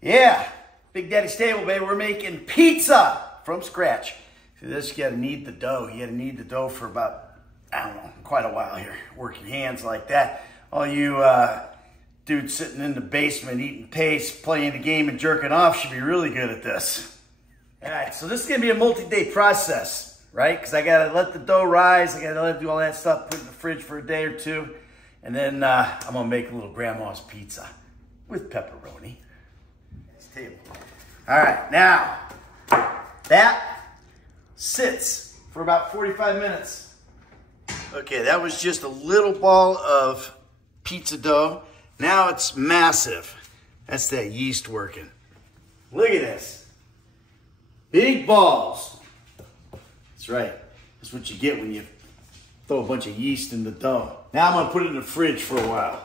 Yeah, Big Daddy's Table, baby. We're making pizza from scratch. See this, you gotta knead the dough. You gotta knead the dough for about, I don't know, quite a while here. Working hands like that. All you dudes sitting in the basement eating paste, playing the game and jerking off should be really good at this. All right, so this is gonna be a multi-day process, right? Because I gotta let the dough rise. I gotta let it do all that stuff, put it in the fridge for a day or two. And then I'm gonna make a little grandma's pizza with pepperoni. Table. All right, now that sits for about 45 minutes. Okay, that was just a little ball of pizza dough. Now it's massive. That's that yeast working. Look at this. Big balls. That's right. That's what you get when you throw a bunch of yeast in the dough. Now I'm gonna put it in the fridge for a while.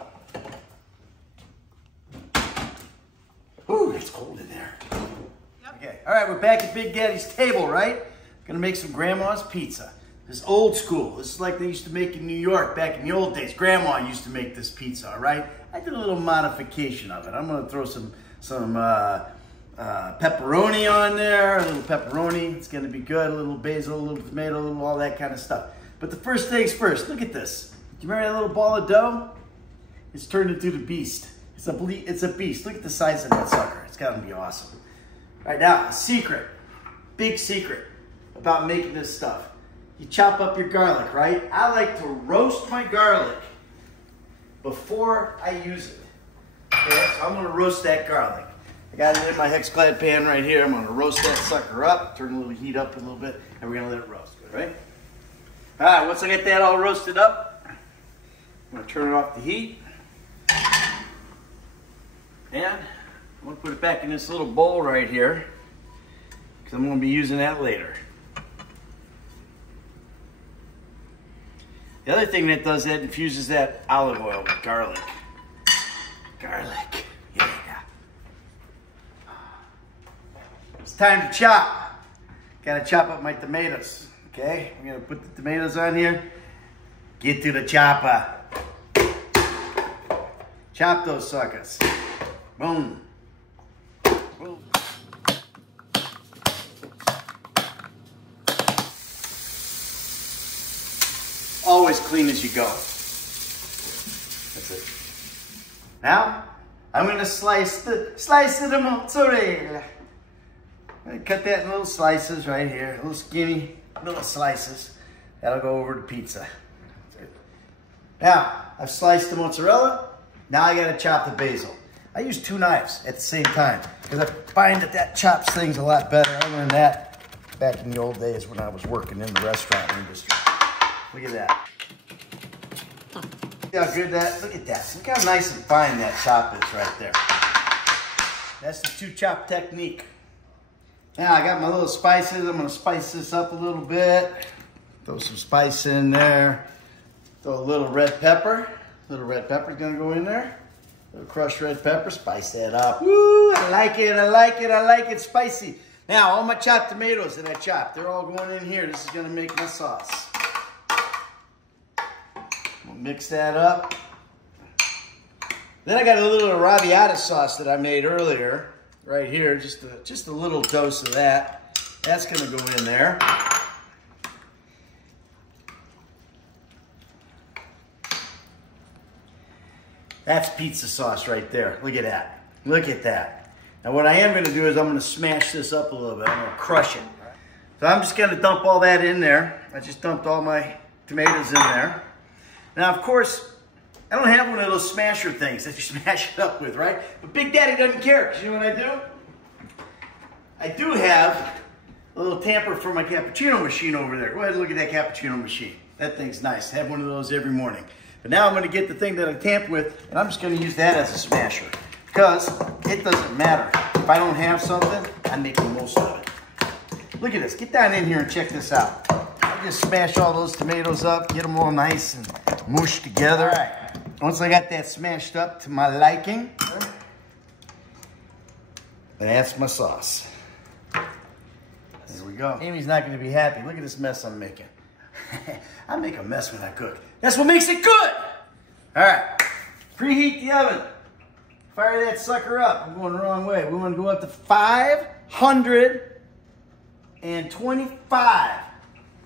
Ooh, it's cold in there. Okay, all right, we're back at Big Daddy's Table, right? Gonna make some grandma's pizza. This is old school. This is like they used to make in New York back in the old days. Grandma used to make this pizza, all right? I did a little modification of it. I'm gonna throw some pepperoni on there, a little pepperoni. It's gonna be good, a little basil, a little tomato, a little all that kind of stuff. But the first things first, look at this. Do you remember that little ball of dough? It's turned into the beast. It's a beast. Look at the size of that sucker. It's gotta be awesome. All right, now, a secret, big secret about making this stuff. You chop up your garlic, right? I like to roast my garlic before I use it. Okay, so I'm gonna roast that garlic. I got it in my Hexclad pan right here. I'm gonna roast that sucker up, turn a little heat up a little bit, and we're gonna let it roast, right? All right, once I get that all roasted up, I'm gonna turn it off the heat. And I'm gonna put it back in this little bowl right here because I'm gonna be using that later. The other thing that does that infuses that olive oil with garlic. Garlic, yeah. It's time to chop. Gotta chop up my tomatoes, okay? I'm gonna put the tomatoes on here. Get to the chopper. Chop those suckers. Boom. Boom. Always clean as you go. That's it. Now, I'm gonna slice the mozzarella. I'm gonna cut that in little slices right here, little skinny little slices. That'll go over the pizza. Now, I've sliced the mozzarella. Now I gotta chop the basil. I use 2 knives at the same time because I find that chops things a lot better. I learned that back in the old days when I was working in the restaurant industry. Look at that. See how good that, look at that. Look how nice and fine that chop is right there. That's the 2-chop technique. Now I got my little spices. I'm gonna spice this up a little bit. Throw some spice in there. Throw a little red pepper. Little red pepper's gonna go in there. Little crushed red pepper, spice that up. Woo, I like it, I like it, I like it spicy. Now, all my chopped tomatoes that I chopped, they're all going in here. This is gonna make my sauce. We'll mix that up. Then I got a little arrabbiata sauce that I made earlier, right here, just a little dose of that. That's gonna go in there. That's pizza sauce right there. Look at that. Look at that. Now what I am going to do is I'm going to smash this up a little bit. I'm going to crush it. So I'm just going to dump all that in there. I just dumped all my tomatoes in there. Now of course, I don't have one of those smasher things that you smash it up with, right? But Big Daddy doesn't care, because you know what I do? I do have a little tamper for my cappuccino machine over there. Go ahead and look at that cappuccino machine. That thing's nice. I have one of those every morning. But now I'm going to get the thing that I tamp with, and I'm just going to use that as a smasher. Because it doesn't matter. If I don't have something, I make the most of it. Look at this. Get down in here and check this out. I just smash all those tomatoes up, get them all nice and mushed together. All right. Once I got that smashed up to my liking, that's my sauce. There we go. Amy's not going to be happy. Look at this mess I'm making. I make a mess when I cook. That's what makes it good. All right, preheat the oven Fire that sucker up. I'm going the wrong way. We want to go up to 525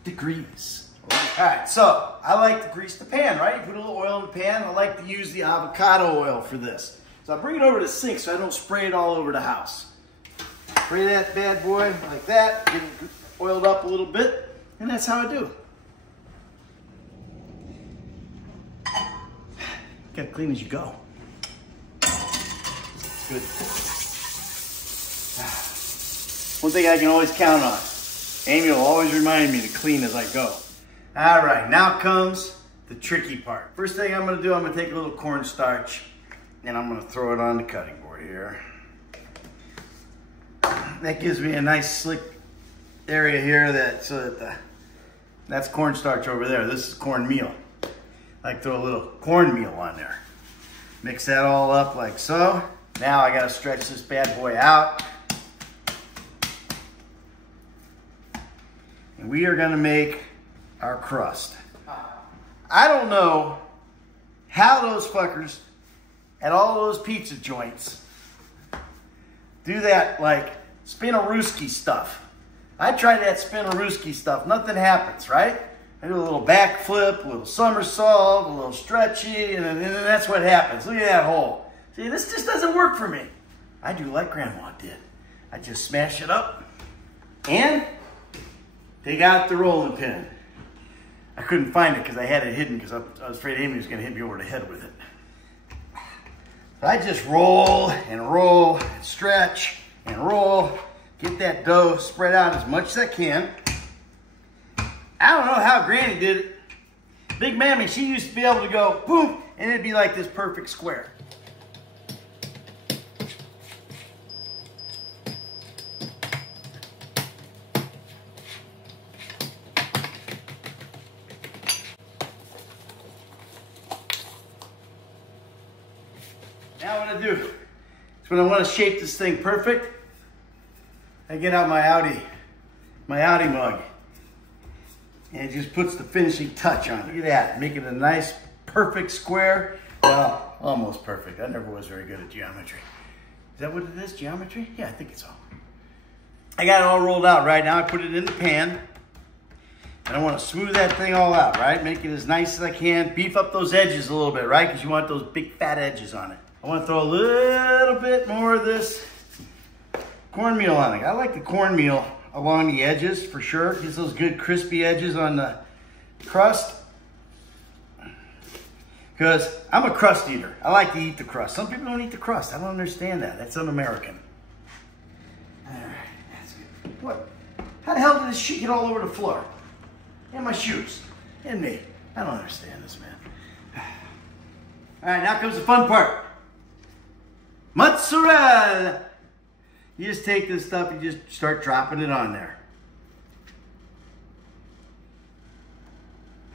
degrees. All right, so I like to grease the pan, right? You put a little oil in the pan. I like to use the avocado oil for this. So I bring it over to the sink so I don't spray it all over the house. Spray that bad boy like that, get it oiled up a little bit, and that's how I do. Gotta clean as you go. Good. One thing I can always count on. Amy will always remind me to clean as I go. All right, now comes the tricky part. First thing I'm gonna do, I'm gonna take a little cornstarch and I'm gonna throw it on the cutting board here. That gives me a nice slick area here that's cornstarch over there. This is cornmeal. I like to throw a little cornmeal on there. Mix that all up like so. Now I gotta stretch this bad boy out. And we are gonna make our crust. I don't know how those fuckers at all those pizza joints do that like spinaruski stuff. I tried that spinaruski stuff, nothing happens, right? I do a little backflip, a little somersault, a little stretchy, and then that's what happens. Look at that hole. See, this just doesn't work for me. I do like Grandma did. I just smash it up and take out the rolling pin. I couldn't find it because I had it hidden because I was afraid Amy was going to hit me over the head with it. So I just roll and stretch and roll. Get that dough spread out as much as I can. I don't know how Granny did it. Big Mammy, she used to be able to go boom, and it'd be like this perfect square. Now what I do is when I want to shape this thing perfect, I get out my Audi mug. And it just puts the finishing touch on it. Look at that, make it a nice, perfect square. Well, almost perfect. I never was very good at geometry. Is that what it is, geometry? Yeah, I think it's all. I got it all rolled out right now. I put it in the pan. And I want to smooth that thing all out, right? Make it as nice as I can. Beef up those edges a little bit, right? Because you want those big fat edges on it. I want to throw a little bit more of this cornmeal on it. I like the cornmeal along the edges for sure. Gives those good crispy edges on the crust. Because I'm a crust eater. I like to eat the crust. Some people don't eat the crust. I don't understand that. That's un-American. All right, that's good. What? How the hell did this shit get all over the floor? And my shoes. And me. I don't understand this, man. All right, now comes the fun part. Mozzarella. You just take this stuff and just start dropping it on there.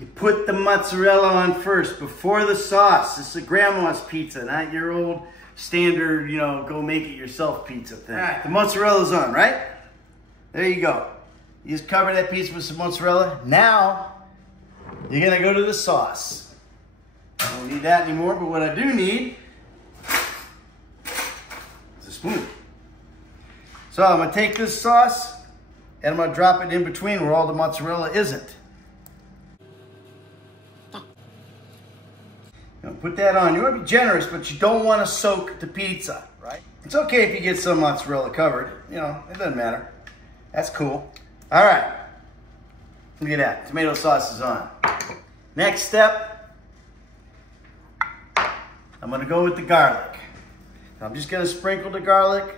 You put the mozzarella on first before the sauce. This is a grandma's pizza, not your old standard, you know, go make it yourself pizza thing. All right, the mozzarella's on, right? There you go. You just cover that piece with some mozzarella. Now, you're gonna go to the sauce. I don't need that anymore, but what I do need is a spoon. So I'm gonna take this sauce and I'm gonna drop it in between where all the mozzarella isn't. Now put that on. You wanna be generous, but you don't wanna soak the pizza, right? It's okay if you get some mozzarella covered. You know, it doesn't matter. That's cool. All right, look at that, tomato sauce is on. Next step, I'm gonna go with the garlic. I'm just gonna sprinkle the garlic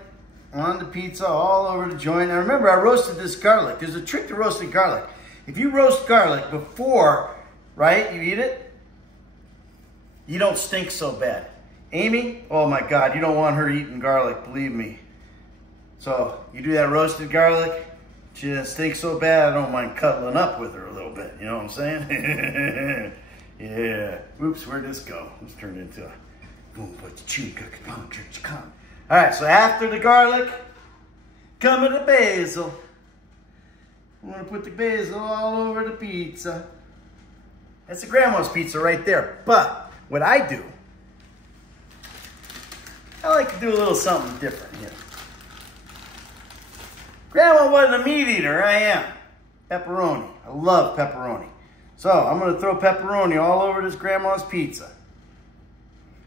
on the pizza all over the joint. Now remember, I roasted this garlic. There's a trick to roasting garlic. If you roast garlic before, right, you eat it, you don't stink so bad. Amy, oh my God, you don't want her eating garlic, believe me. So you do that roasted garlic, she doesn't stink so bad, I don't mind cuddling up with her a little bit, you know what I'm saying? Yeah, oops, where'd this go? Let's turn it into a boom, put the chew, cook it, come, church, come. All right, so after the garlic, come the basil. I'm gonna put the basil all over the pizza. That's a grandma's pizza right there. But what I do I like to do a little something different here. Grandma wasn't a meat eater, I am. Pepperoni, I love pepperoni. So I'm gonna throw pepperoni all over this grandma's pizza.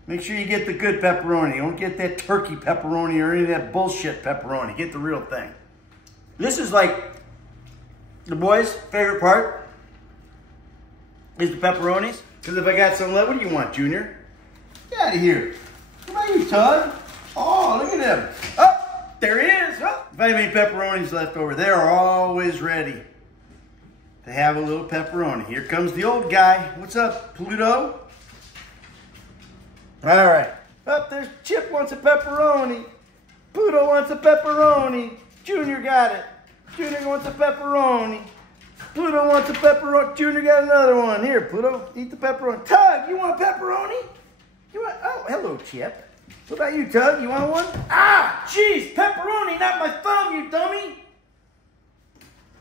Make sure you get the good pepperoni. Don't get that turkey pepperoni or any of that bullshit pepperoni. Get the real thing. This is like the boys' favorite part is the pepperonis. Because if I got some left, what do you want, Junior? Get out of here. What about you, Todd? Oh, look at him. Oh, there he is. Oh, if I have any pepperonis left over, they are always ready to have a little pepperoni. Here comes the old guy. What's up, Pluto? All right. Up there's Chip wants a pepperoni. Pluto wants a pepperoni. Junior got it. Junior wants a pepperoni. Pluto wants a pepperoni. Junior got another one. Here, Pluto, eat the pepperoni. Tug, you want a pepperoni? You want? Oh, hello, Chip. What about you, Tug? You want one? Ah, jeez, pepperoni, not my thumb, you dummy.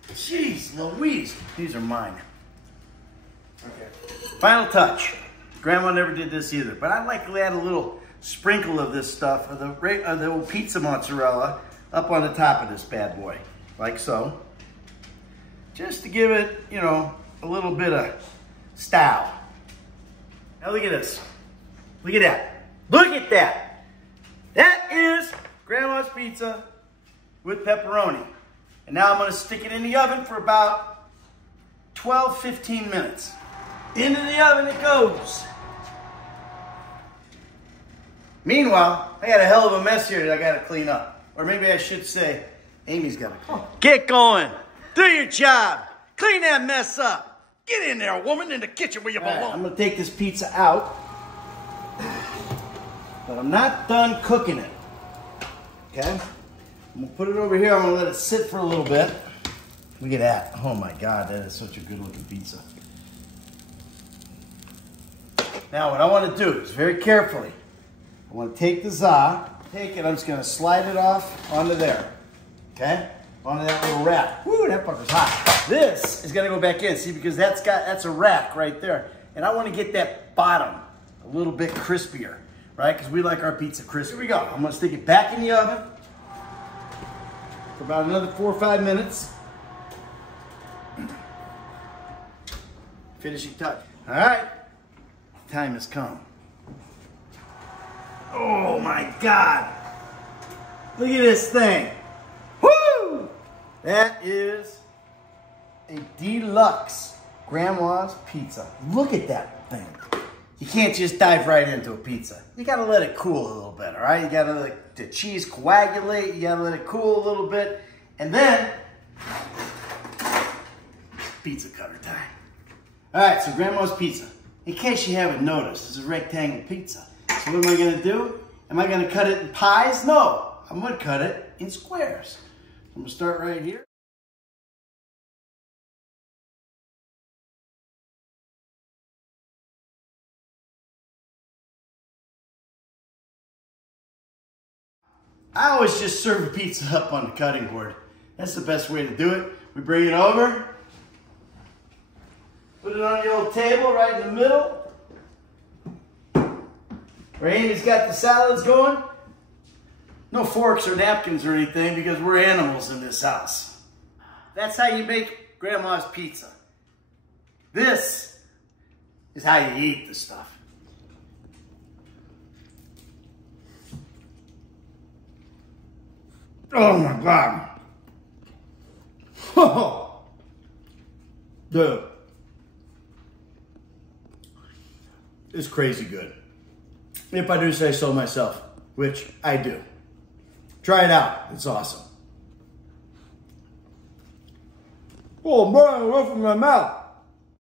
Jeez, Louise. These are mine. Okay. Final touch. Grandma never did this either, but I like to add a little sprinkle of this stuff, of the old pizza mozzarella, up on the top of this bad boy, like so. Just to give it, you know, a little bit of style. Now look at this. Look at that. Look at that. That is Grandma's pizza with pepperoni. And now I'm gonna stick it in the oven for about 12, 15 minutes. Into the oven it goes. Meanwhile, I got a hell of a mess here that I gotta clean up. Or maybe I should say, Amy's gotta clean up. Get going. Do your job. Clean that mess up. Get in there, woman, in the kitchen where you belong. Right, I'm gonna take this pizza out. But I'm not done cooking it. Okay? I'm gonna put it over here. I'm gonna let it sit for a little bit. Look at that. Oh my God, that is such a good looking pizza. Now what I wanna do is very carefully, I wanna take the za, take it, I'm just gonna slide it off onto there. Okay? Onto that little rack. Woo, that fucker's hot. This is gonna go back in, see, because that's a rack right there. And I wanna get that bottom a little bit crispier, right? Because we like our pizza crispy. Here we go. I'm gonna stick it back in the oven for about another 4 or 5 minutes. Finishing touch. All right, time has come. Oh my God. Look at this thing. Woo! That is a deluxe Grandma's pizza. Look at that thing. You can't just dive right into a pizza. You gotta let it cool a little bit, all right? You gotta let the cheese coagulate. You gotta let it cool a little bit. And then, pizza cutter time. All right, so Grandma's pizza. In case you haven't noticed, it's a rectangle pizza. So what am I gonna do? Am I gonna cut it in pies? No, I'm gonna cut it in squares. I'm gonna start right here. I always just serve a pizza up on the cutting board. That's the best way to do it. We bring it over, put it on the old table right in the middle, where Amy's got the salads going. No forks or napkins or anything because we're animals in this house. That's how you make Grandma's pizza. This is how you eat the stuff. Oh my God. Oh, dude. It's crazy good. If I do say so myself, which I do. Try it out. It's awesome. Oh man, it went from my mouth.